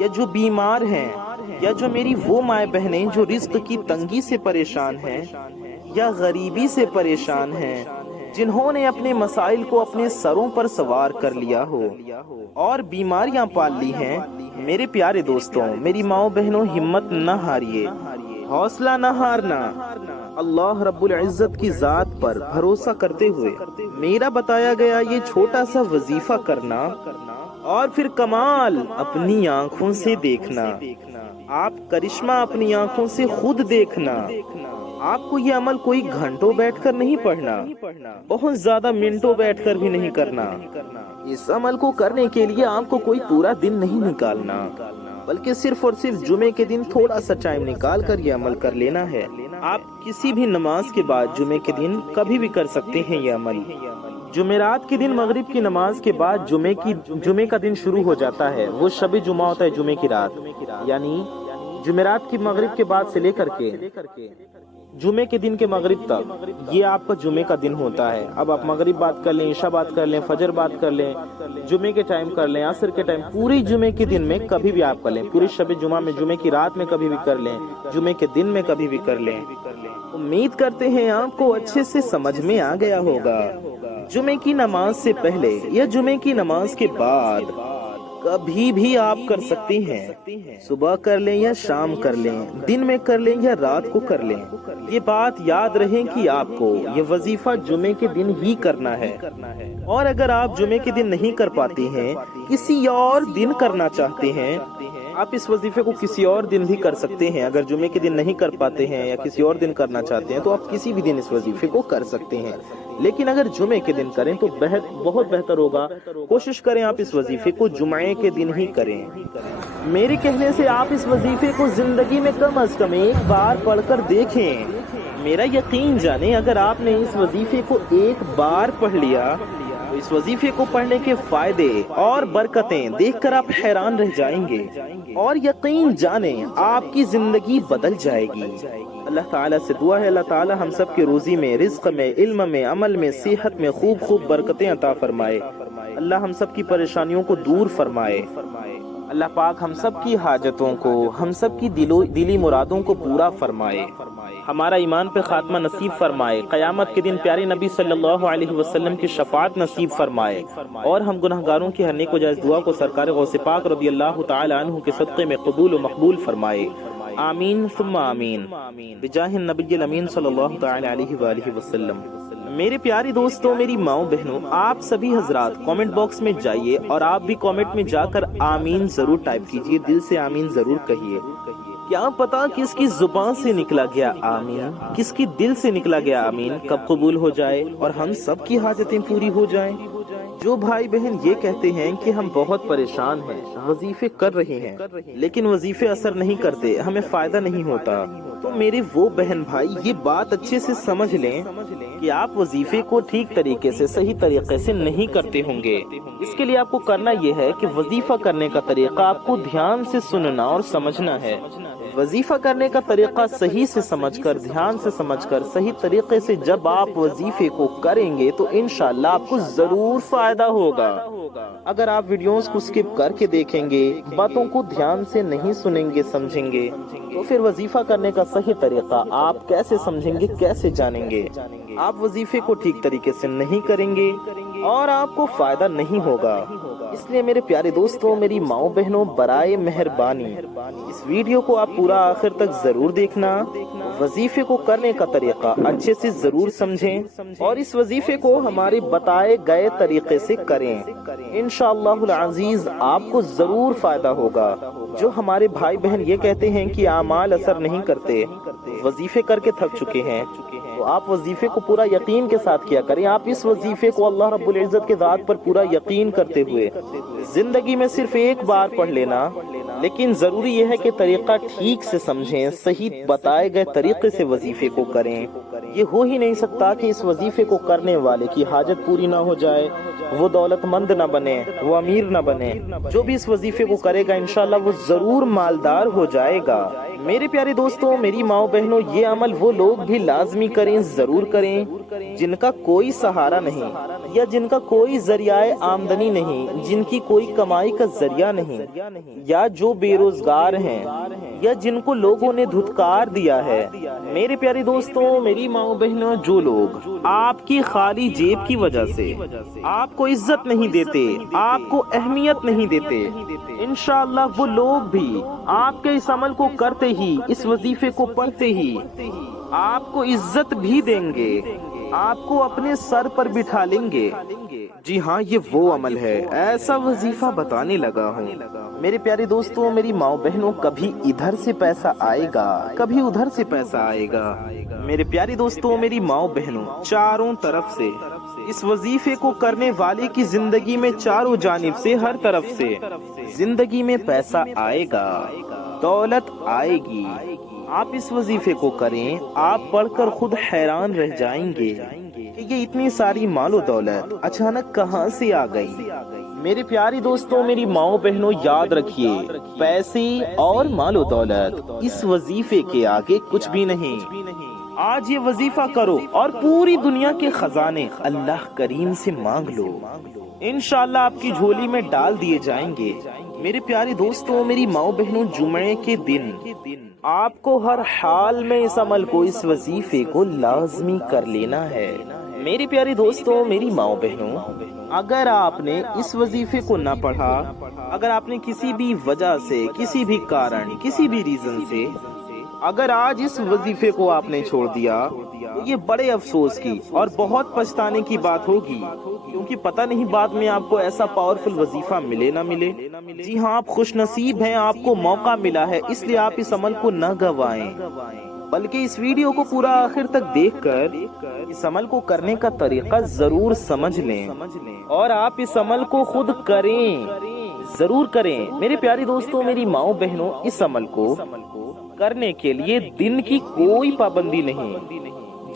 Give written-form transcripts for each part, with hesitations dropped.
یا جو بیمار ہیں یا جو میری وہ مائیں بہنیں جو رزق کی تنگی سے پریشان ہیں یا غریبی سے پریشان ہیں، جنہوں نے اپنے مسائل کو اپنے سروں پر سوار کر لیا ہو اور بیماریاں پال لی ہیں، میرے پیارے دوستوں، میری ماؤں بہنوں، ہمت نہ ہاریے، حوصلہ نہ ہارنا۔ اللہ رب العزت کی ذات پر بھروسہ کرتے ہوئے میرا بتایا گیا یہ چھوٹا سا وظیفہ کرنا اور پھر کمال اپنی آنکھوں سے دیکھنا، آپ کرشمہ اپنی آنکھوں سے خود دیکھنا۔ آپ کو یہ عمل کوئی گھنٹوں بیٹھ کر نہیں پڑھنا، بہت زیادہ منٹوں بیٹھ کر بھی نہیں کرنا۔ اس عمل کو کرنے کے لیے آپ کو کوئی پورا دن نہیں نکالنا، بلکہ صرف اور صرف جمعے کے دن تھوڑا سا ٹائم نکال کر یہ عمل کر لینا ہے۔ آپ کسی بھی نماز کے بعد جمعے کے دن کبھی بھی کر سکتے ہیں یہ عمل۔ جمعرات کے دن مغرب کی نماز کے بعد جمعے کا دن شروع ہو جاتا ہے، وہ شب جمعہ ہوتا ہے جمعے کی رات، یعنی جمعرات کی مغرب کے بعد سے لے کر کے جمعے کے دن کے مغرب تک یہ آپ کا جمعے کا دن ہوتا ہے۔ اب آپ مغرب بات کر لیں، عشاء بات کر لیں، فجر بات کر لیں، جمعے کے ٹائم کر لیں، عصر کے ٹائم، پوری جمعے کے دن میں کبھی بھی آپ کر لیں، پوری شب جمعہ میں، جمعے کی رات میں کبھی بھی کر لیں، جمعے کے دن میں کبھی بھی کر لیں۔ امید کرتے ہیں آپ کو اچھے سے سمجھ میں آ گیا ہوگا۔ جمعے کی نماز سے پہلے یا جمعے کی نماز کے بعد کبھی بھی آپ کر سکتے ہیں، صبح کر لیں یا شام کر لیں، دن میں کر لیں یا رات کو کر لیں۔ یہ بات یاد رہے کہ آپ کو یہ وظیفہ جمعے کے دن ہی کرنا ہے، اور اگر آپ جمعے کے دن نہیں کر پاتے ہیں، کسی اور دن کرنا چاہتے ہیں، آپ اس وظیفے کو کسی اور دن بھی کر سکتے ہیں۔ اگر جمعے کے دن نہیں کر پاتے ہیں یا کسی اور دن کرنا چاہتے ہیں تو آپ کسی بھی دن اس وظیفے کو کر سکتے ہیں، لیکن اگر جمعے کے دن کریں تو بہت بہتر ہوگا۔ کوشش کریں آپ اس وظیفے کو جمعے کے دن ہی کریں۔ میرے کہنے سے آپ اس وظیفے کو زندگی میں کم از کم ایک بار پڑھ کر دیکھیں۔ میرا یقین جانیں، اگر آپ نے اس وظیفے کو ایک بار پڑھ لیا تو اس وظیفے کو پڑھنے کے فائدے اور برکتیں دیکھ کر آپ حیران رہ جائیں گے، اور یقین جانیں آپ کی زندگی بدل جائے گی۔ اللہ تعالیٰ سے دعا ہے اللہ تعالیٰ ہم سب کے روزی میں، رزق میں، علم میں، عمل میں، صحت میں خوب برکتیں عطا فرمائے۔ اللہ ہم سب کی پریشانیوں کو دور فرمائے۔ اللہ پاک ہم سب کی حاجتوں کو، ہم سب کی دلی مرادوں کو پورا فرمائے، ہمارا ایمان پہ خاتمہ نصیب فرمائے، قیامت کے دن پیارے نبی صلی اللہ علیہ وسلم کی شفاعت نصیب فرمائے، اور ہم گناہگاروں کی ہر نیک و جائز دعا کو سرکار غوث پاک رضی اللہ تعالی عنہ کے صدقے میں قبول و مقبول فرمائے۔ آمین ثم آمین، بجاہ النبی الامین صلی اللہ تعالی علیہ وآلہ وسلم۔ میرے پیارے دوستوں، میری ماؤں بہنوں، آپ سبھی حضرات کامنٹ باکس میں جائیے اور آپ بھی کامنٹ میں جا کر آمین ضرور ٹائپ کیجئے، دل سے آمین ضرور کہیے۔ کیا پتا کس کی زبان سے نکلا گیا آمین، کس کی دل سے نکلا گیا آمین کب قبول ہو جائے اور ہم سب کی حاجتیں پوری ہو جائیں۔ جو بھائی بہن یہ کہتے ہیں کہ ہم بہت پریشان ہیں، وظیفے کر رہے ہیں لیکن وظیفے اثر نہیں کرتے، ہمیں فائدہ نہیں ہوتا، تو میرے وہ بہن بھائی یہ بات اچھے سے سمجھ لیں کہ آپ وظیفے کو ٹھیک طریقے سے، صحیح طریقے سے نہیں کرتے ہوں گے۔ اس کے لیے آپ کو کرنا یہ ہے کہ وظیفہ کرنے کا طریقہ آپ کو دھیان سے سننا اور سمجھنا ہے۔ وظیفہ کرنے کا طریقہ صحیح سے سمجھ کر، دھیان سے سمجھ کر، صحیح طریقے سے جب آپ وظیفے کو کریں گے تو انشاءاللہ آپ کو ضرور فائدہ ہوگا۔ اگر آپ ویڈیوز کو سکپ کر کے دیکھیں گے، باتوں کو دھیان سے نہیں سنیں گے، سمجھیں گے، تو پھر وظیفہ کرنے کا صحیح طریقہ آپ کیسے سمجھیں گے، کیسے جانیں گے؟ آپ وظیفے کو ٹھیک طریقے سے نہیں کریں گے اور آپ کو فائدہ نہیں ہوگا۔ اس لیے میرے پیارے دوستوں، میری ماؤں بہنوں، برائے مہربانی اس ویڈیو کو آپ پورا آخر تک ضرور دیکھنا، وظیفے کو کرنے کا طریقہ اچھے سے ضرور سمجھیں اور اس وظیفے کو ہمارے بتائے گئے طریقے سے کریں۔ انشاءاللہ العزیز آپ کو ضرور فائدہ ہوگا۔ جو ہمارے بھائی بہن یہ کہتے ہیں کہ اعمال اثر نہیں کرتے، وظیفے کر کے تھک چکے ہیں، تو آپ وظیفے کو پورا یقین کے ساتھ کیا کریں۔ آپ اس وظیفے کو اللہ رب العزت کے ذات پر پورا یقین کرتے ہوئے زندگی میں صرف ایک بار پڑھ لینا، لیکن ضروری یہ ہے کہ طریقہ ٹھیک سے سمجھیں، صحیح بتائے گئے طریقے سے وظیفے کو کریں۔ یہ ہو ہی نہیں سکتا کہ اس وظیفے کو کرنے والے کی حاجت پوری نہ ہو جائے، وہ دولت مند نہ بنے، وہ امیر نہ بنے۔ جو بھی اس وظیفے کو کرے گا انشاءاللہ وہ ضرور مالدار ہو جائے گا۔ میرے پیارے دوستوں، میری ماؤں بہنوں، یہ عمل وہ لوگ بھی لازمی کریں، ضرور کریں جن کا کوئی سہارا نہیں، یا جن کا کوئی ذریعہ آمدنی نہیں، جن کی کوئی کمائی کا ذریعہ نہیں، یا جو بے روزگار ہیں، یا جن کو لوگوں نے دھتکار دیا ہے۔ میرے پیارے دوستوں، میری ماؤں بہنوں، جو لوگ آپ کی خالی جیب کی وجہ سے آپ کو عزت نہیں دیتے، آپ کو اہمیت نہیں دیتے، انشاءاللہ وہ لوگ بھی آپ کے اس عمل کو کرتے ہی، اس وظیفے کو پڑھتے ہی آپ کو عزت بھی دیں گے، آپ کو اپنے سر پر بٹھا لیں گے۔ جی ہاں، یہ وہ عمل ہے، ایسا وظیفہ بتانے لگا ہوں۔ میرے پیارے دوستوں، میری ماؤں بہنوں، کبھی ادھر سے پیسہ آئے گا، کبھی ادھر سے پیسہ آئے گا۔ میرے پیارے دوستوں، میری ماؤں بہنوں، چاروں طرف سے اس وظیفے کو کرنے والے کی زندگی میں چاروں جانب سے، ہر طرف سے زندگی میں پیسہ آئے گا، دولت آئے گی۔ آپ اس وظیفے کو کریں، آپ پڑھ کر خود حیران رہ جائیں گے کہ یہ اتنی ساری مال و دولت اچانک کہاں سے آ گئی۔ میرے پیاری دوستوں، میری ماؤں بہنوں، یاد رکھیے، پیسے اور مال و دولت اس وظیفے کے آگے کچھ بھی نہیں۔ آج یہ وظیفہ کرو اور پوری دنیا کے خزانے اللہ کریم سے مانگ لو، انشاءاللہ آپ کی جھولی میں ڈال دیے جائیں گے۔ میرے پیارے دوستوں، میری ماؤں بہنوں، جمعے کے دن آپ کو ہر حال میں اس عمل کو، اس وظیفے کو لازمی کر لینا ہے۔ میری پیاری دوستوں، میری ماؤں بہنوں، اگر آپ نے اس وظیفے کو نہ پڑھا، اگر آپ نے کسی بھی وجہ سے، کسی بھی کارن، کسی بھی ریزن سے اگر آج اس وظیفے کو آپ نے چھوڑ دیا تو یہ بڑے افسوس کی اور بہت پچھتانے کی بات ہوگی، کیونکہ پتہ نہیں بعد میں آپ کو ایسا پاورفل وظیفہ ملے نہ ملے۔ جی ہاں، آپ خوش نصیب ہیں، آپ کو موقع ملا ہے، اس لیے آپ اس عمل کو نہ گوائیں، بلکہ اس ویڈیو کو پورا آخر تک دیکھ کر اس عمل کو کرنے کا طریقہ ضرور سمجھ لیں، اور آپ اس عمل کو خود کریں، ضرور کریں۔ میرے پیارے دوستوں، میری ماؤں بہنوں، اس عمل کو کرنے کے لیے دن کی کوئی پابندی نہیں،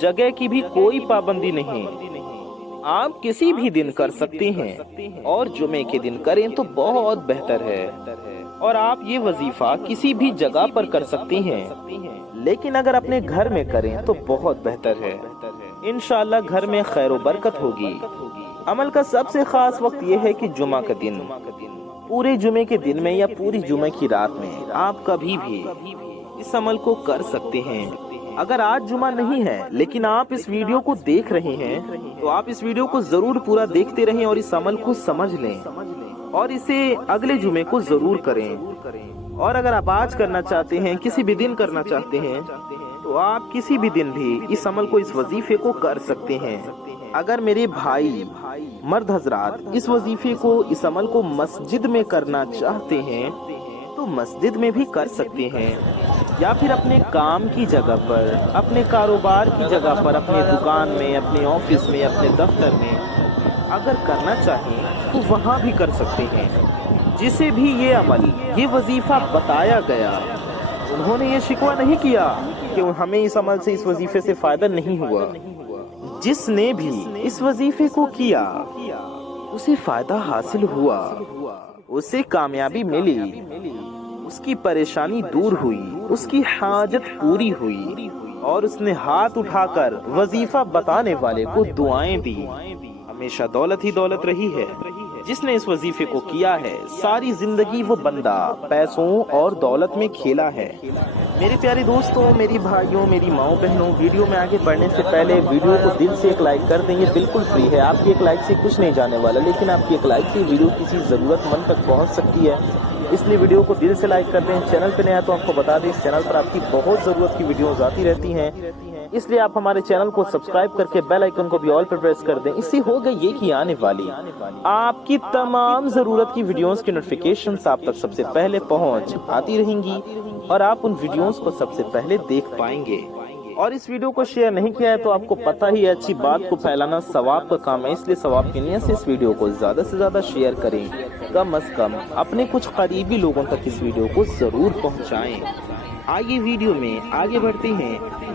جگہ کی بھی کوئی پابندی نہیں، آپ کسی بھی دن کر سکتے ہیں، اور جمعے کے دن کریں تو بہت بہتر ہے، اور آپ یہ وظیفہ کسی بھی جگہ پر کر سکتے ہیں، لیکن اگر اپنے گھر میں کریں تو بہت بہتر ہے، انشاءاللہ گھر میں خیر و برکت ہوگی۔ عمل کا سب سے خاص وقت یہ ہے کہ جمعہ کا دن، پورے جمعے کے دن میں یا پوری جمعے کی رات میں آپ کبھی بھی اس عمل کو کر سکتے ہیں۔ اگر آج جمعہ نہیں ہے لیکن آپ اس ویڈیو کو دیکھ رہے ہیں تو آپ اس ویڈیو کو ضرور پورا دیکھتے رہیں اور اس عمل کو سمجھ لیں، اور اسے اگلے جمعے کو ضرور کریں۔ اور اگر آپ آج کرنا چاہتے ہیں، کسی بھی دن کرنا چاہتے ہیں، تو آپ کسی بھی دن بھی اس عمل کو، اس وظیفے کو کر سکتے ہیں۔ اگر میرے بھائی مرد حضرات اس وظیفے کو، اس عمل کو مسجد میں کرنا چاہتے ہیں تو مسجد میں بھی کر سکتے ہیں، یا پھر اپنے کام کی جگہ پر، اپنے کاروبار کی جگہ پر، اپنے دکان میں، اپنے آفس میں، اپنے دفتر میں اگر کرنا چاہیں تو وہاں بھی کر سکتے ہیں۔ جسے بھی یہ عمل، یہ وظیفہ بتایا گیا، انہوں نے یہ شکوہ نہیں کیا کہ ہمیں اس عمل سے، اس وظیفے سے فائدہ نہیں ہوا۔ جس نے بھی اس وظیفے کو کیا اسے فائدہ حاصل ہوا، اسے کامیابی ملی، اس کی پریشانی دور ہوئی، اس کی حاجت پوری ہوئی، اور اس نے ہاتھ اٹھا کر وظیفہ بتانے والے کو دعائیں دی۔ ہمیشہ دولت ہی دولت رہی ہے۔ جس نے اس وظیفے کو کیا ہے، ساری زندگی وہ بندہ پیسوں اور دولت میں کھیلا ہے۔ میرے پیارے دوستوں، میری بھائیوں، میری ماؤں بہنوں، ویڈیو میں آگے بڑھنے سے پہلے ویڈیو کو دل سے ایک لائک کر دیں، یہ بالکل فری ہے، آپ کی ایک لائک سے کچھ نہیں جانے والا، لیکن آپ کی ایک لائک سے ویڈیو کسی ضرورت مند تک پہنچ سکتی ہے، اس لیے ویڈیو کو دل سے لائک کر دیں۔ چینل پہ نیا تو آپ کو بتا دیں، اس چینل پر آپ کی بہت ضرورت کی ویڈیوز آتی رہتی ہیں، اس لیے آپ ہمارے چینل کو سبسکرائب کر کے بیل آئیکن کو بھی آل پر پریس کر دیں۔ اس سے ہوگا یہ کہ آنے والی آپ کی تمام ضرورت کی ویڈیوز کی نوٹیفیکیشنز آپ تک سب سے پہلے پہنچ آتی رہیں گی، اور آپ ان ویڈیوز کو سب سے پہلے دیکھ پائیں گے۔ اور اس ویڈیو کو شیئر نہیں کیا ہے تو آپ کو پتہ ہی ہے، اچھی بات کو پھیلانا ثواب کا کام ہے، اس لیے ثواب کی نیت سے اس ویڈیو کو زیادہ سے زیادہ شیئر کریں، کم از کم اپنے کچھ قریبی لوگوں تک اس ویڈیو کو ضرور پہنچائیں۔ آئیے ویڈیو میں آگے بڑھتے ہیں۔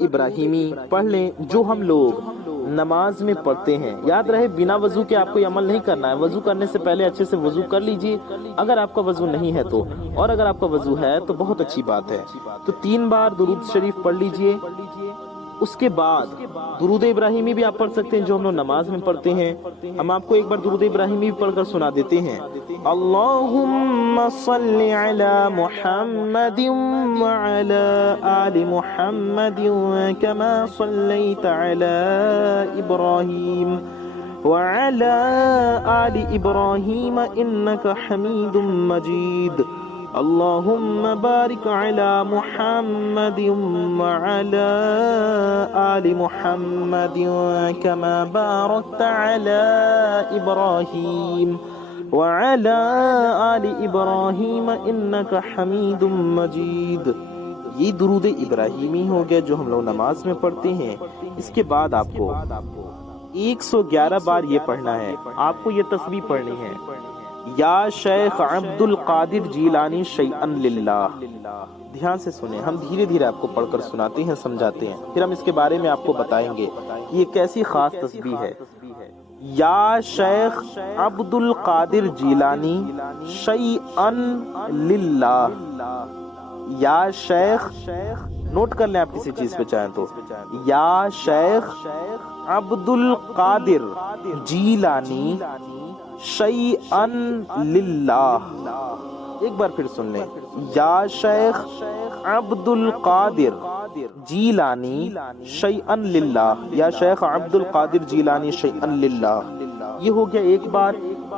ابراہیمی پڑھ لیں جو ہم لوگ نماز میں پڑھتے ہیں. یاد رہے بنا وضو کے آپ کو یہ عمل نہیں کرنا ہے. وضو کرنے سے پہلے اچھے سے وضو کر لیجئے اگر آپ کا وضو نہیں ہے تو, اور اگر آپ کا وضو ہے تو بہت اچھی بات ہے. تو 3 بار درود شریف پڑھ لیجئے. اس کے بعد درود ابراہیمی بھی آپ پڑھ سکتے ہیں جو ہم لوگ نماز میں پڑھتے ہیں. ہم آپ کو ایک بار درود ابراہیمی بھی پڑھ کر سنا دیتے ہیں. اللہم صلی علی محمد وعلی آل محمد کما صلیت علی ابراہیم وعلی آل ابراہیم انک حمید مجید. اللہم بارک علی محمد وعلی آل محمد کما بارکت علی ابراہیم وعلی آل ابراہیم انک حمید مجید. یہ درود ابراہیمی ہو گیا جو ہم لوگ نماز میں پڑھتے ہیں. اس کے بعد آپ کو 111 بار یہ پڑھنا ہے. آپ کو یہ تسبیح پڑھنی ہے, یا شیخ عبد القادر جیلانی شیئا للہ. دھیان سے سنیں, ہم دھیرے دھیرے آپ کو پڑھ کر سناتے ہیں, سمجھاتے ہیں, پھر ہم اس کے بارے میں آپ کو بتائیں گے کہ یہ کیسی خاص تسبیح ہے. یا شیخ عبد القادر جیلانی شیئا للہ. یا شیخ, نوٹ کر لیں آپ کسی چیز پہ چاہیں تو, یا شیخ عبد القادر جیلانی شیئا للہ. ایک بار پھر سن لیں, یا شیخ عبد القادر جیلانی شیئا للہ. یا شیخ عبد القادر جیلانی شیئا للہ. یہ ہو گیا ایک بار.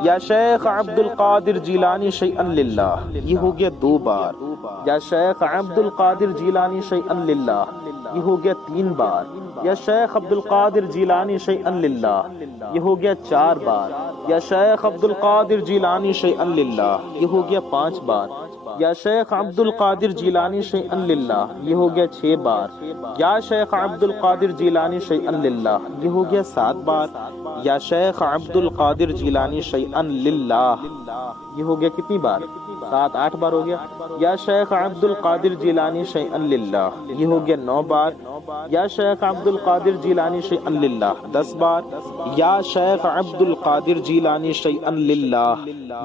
یا شیخ عبد القادر جیلانی شیئا للہ. یہ ہو گیا 2 بار. یا شیخ عبد القادر جیلانی شیئا للہ. یہ ہو گیا 3 بار. یا شیخ عبد القادر جیلانی شیئا للہ. یہ ہو گیا 4 بار. یا شیخ عبد القادر جیلانی شیئا للہ. یہ ہو گیا 5 بار. یا شیخ عبد القادر جیلانی شیئا للہ. یہ ہو گیا 6 بار. یا شیخ عبد القادر جیلانی شیئا للہ. یہ ہو گیا 7 بار. یا شیخ عبد القادر جیلانی شیئا للہ. یہ ہو گیا کتنی بار؟ 7 8 بار ہو گیا. یا شیخ عبد القادر جیلانی شیئا للہ. یہ ہو گیا 9 بار. یا شیخ عبد القادر جیلانی شیئا للہ 10 بار. یا شیخ عبد القادر جیلانی شیئا للہ.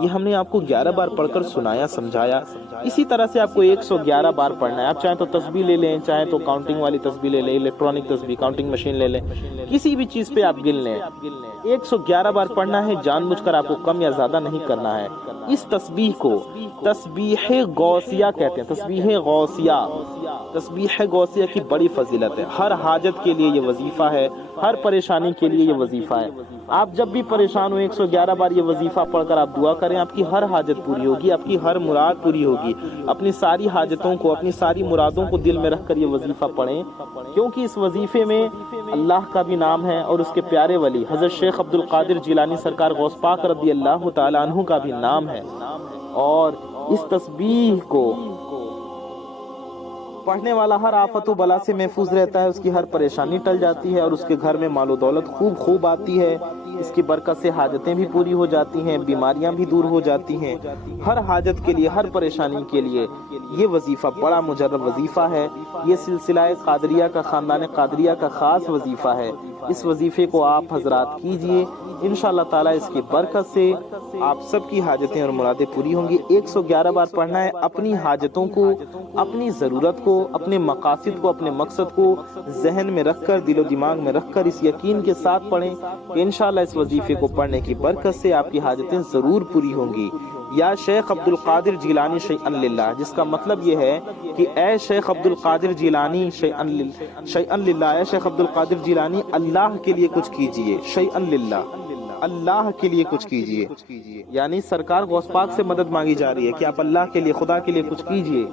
یہ ہم نے آپ کو 11 بار پڑھ کر سنایا, سمجھایا. اسی طرح سے آپ کو 111 بار پڑھنا ہے. آپ چاہیں تو تسبیح لے لیں, چاہیں تو کاؤنٹنگ والی تسبیح لے لیں, الیکٹرانک تسبیح کاؤنٹنگ مشین لے لیں, کسی بھی چیز پہ آپ گن لیں. 111 بار پڑھنا ہے, جان بوجھ کر آپ کو کم یا زیادہ نہیں کرنا ہے. اس تسبیح کو تسبیح غوثیہ کہتے ہیں. تسبیح غوثیہ, تسبیح غوثیہ کی بڑی فضیلت ہے. ہر حاجت کے لیے یہ وظیفہ ہے, ہر پریشانی کے لیے یہ وظیفہ ہے. آپ جب بھی پریشان ہو 111 بار یہ وظیفہ پڑھ کر آپ دعا کریں, آپ کی ہر حاجت پوری ہوگی, آپ کی ہر مراد پوری ہوگی. اپنی ساری حاجتوں کو, اپنی ساری مرادوں کو دل میں رکھ کر یہ وظیفہ پڑھیں, کیونکہ اس وظیفے میں اللہ کا بھی نام ہے اور اس کے پیارے ولی حضرت شیخ عبد القادر جیلانی سرکار غوث پاک رضی اللہ تعالیٰ عنہ کا بھی نام ہے. اور اس تسبیح کو پڑھنے والا ہر آفت و بلا سے محفوظ رہتا ہے, اس کی ہر پریشانی ٹل جاتی ہے اور اس کے گھر میں مال و دولت خوب آتی ہے. اس کی برکت سے حاجتیں بھی پوری ہو جاتی ہیں, بیماریاں بھی دور ہو جاتی ہیں. ہر حاجت کے لیے, ہر پریشانی کے لیے یہ وظیفہ بڑا مجرب وظیفہ ہے. یہ سلسلہ قادریہ کا, خاندان قادریہ کا خاص وظیفہ ہے. اس وظیفے کو آپ حضرات کیجئے, انشاءاللہ تعالی اس کی برکت سے آپ سب کی حاجتیں اور مرادیں پوری ہوں گی. 111 بار پڑھنا ہے. اپنی حاجتوں کو, اپنی ضرورت کو, اپنے مقاصد کو, اپنے مقصد کو ذہن میں رکھ کر, دل و دماغ میں رکھ کر اس یقین کے ساتھ پڑھیں کہ انشاءاللہ اس وظیفے کو پڑھنے کی برکت سے آپ کی حاجتیں ضرور پوری ہوں گی. یا شیخ عبد القادر جیلانی شیئا للہ, جس کا مطلب یہ ہے کہ اے شیخ عبد القادر جیلانی شیئا للہ, اے شیخ عبد القادر جیلانی اللہ کے لیے کچھ کیجئے. شیئا للہ, اللہ کے لیے کچھ کیجئے, یعنی سرکار غوث پاک سے مدد مانگی جا رہی ہے کہ آپ اللہ کے لیے, خدا کے لیے کچھ کیجئے.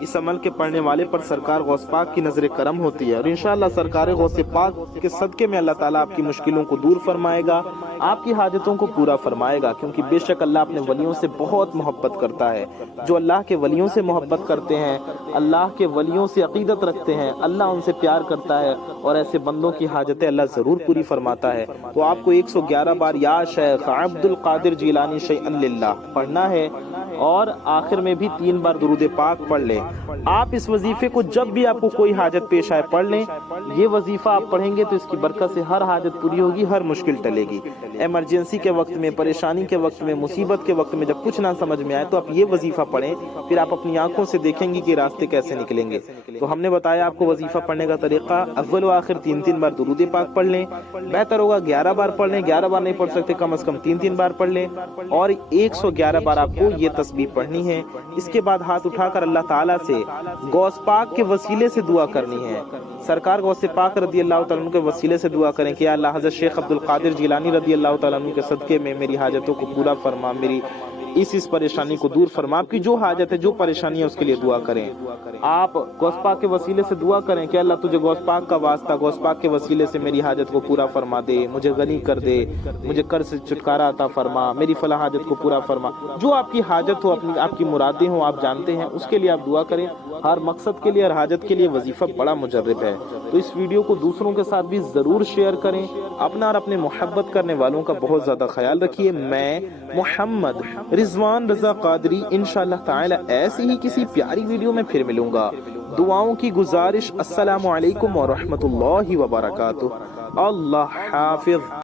اس عمل کے پڑھنے والے پر سرکار غوث پاک کی نظر کرم ہوتی ہے اور انشاءاللہ سرکار غوث پاک کے صدقے میں اللہ تعالیٰ آپ کی مشکلوں کو دور فرمائے گا, آپ کی حاجتوں کو پورا فرمائے گا. کیونکہ بے شک اللہ اپنے ولیوں سے بہت محبت کرتا ہے. جو اللہ کے ولیوں سے محبت کرتے ہیں, اللہ کے ولیوں سے عقیدت رکھتے ہیں, اللہ ان سے پیار کرتا ہے اور ایسے بندوں کی حاجتیں اللہ ضرور پوری فرماتا ہے. تو آپ کو 111 بار یا شیخ عبد القادر جیلانی شیئا للہ پڑھنا ہے اور آخر میں بھی 3 بار درود پاک پڑھ لیں۔ آپ اس وظیفے کو جب بھی آپ کو کوئی حاجت پیش آئے پڑھ لیں۔ یہ وظیفہ آپ پڑھیں گے تو اس کی برکت سے ہر حاجت پوری ہوگی، ہر مشکل ٹلے گی۔ ایمرجنسی کے وقت میں، پریشانی کے وقت میں، مصیبت کے وقت میں جب کچھ نہ سمجھ میں آئے تو آپ یہ وظیفہ پڑھیں، پھر آپ اپنی آنکھوں سے دیکھیں گے کہ راستے کیسے نکلیں گے۔ تو ہم نے بتایا آپ کو وظیفہ پڑھنے کا طریقہ، اول و آخر 3 بار درود پاک پڑھ لیں، بہتر ہوگا 11 بار پڑھ لیں، 11 بار نہیں پڑھ سکتے کم از کم 3 بار پڑھ لیں، اور 111 بار آپ کو یہ تسبیح پڑھنی ہے۔ اس کے بعد ہاتھ اٹھا کر اللہ تعالیٰ سے غوث پاک کے وسیلے سے دعا کرنی ہے۔ سرکار غوث پاک رضی اللہ تعالیٰ عنہ کے وسیلے سے دعا کریں کہ یا اللہ حضرت شیخ عبد القادر جیلانی رضی اللہ تعالیٰ عنہ کے صدقے میں میری حاجتوں کو پورا فرما، میری اس پریشانی کو دور فرما۔ آپ کی جو حاجت ہے، جو پریشانی ہے، اس کے لیے دعا کریں۔ آپ غوث پاک کے وسیلے سے دعا کریں کہ اللہ تجھے غوث پاک کا واسطہ، غوث پاک کے وسیلے سے میری حاجت کو پورا فرما دے، مجھے غنی کر دے، مجھے قرض سے چھٹکارا عطا فرما، میری فلاں حاجت کو پورا فرما۔ جو آپ کی حاجت ہو، آپ کی مرادیں ہوں، آپ جانتے ہیں، اس کے لیے آپ دعا کریں۔ ہر مقصد کے لیے، ہر حاجت کے لیے وظیفہ بڑا مجرب ہے۔ تو اس ویڈیو کو دوسروں کے ساتھ بھی ضرور شیئر کریں۔ اپنا اور اپنے محبت کرنے والوں کا بہت زیادہ خیال رکھیے۔ میں محمد رضوان رضا قادری انشاءاللہ تعالی ایسی ہی کسی پیاری ویڈیو میں پھر ملوں گا۔ دعاؤں کی گزارش، السلام علیکم ورحمۃ اللہ وبرکاتہ۔ اللہ حافظ۔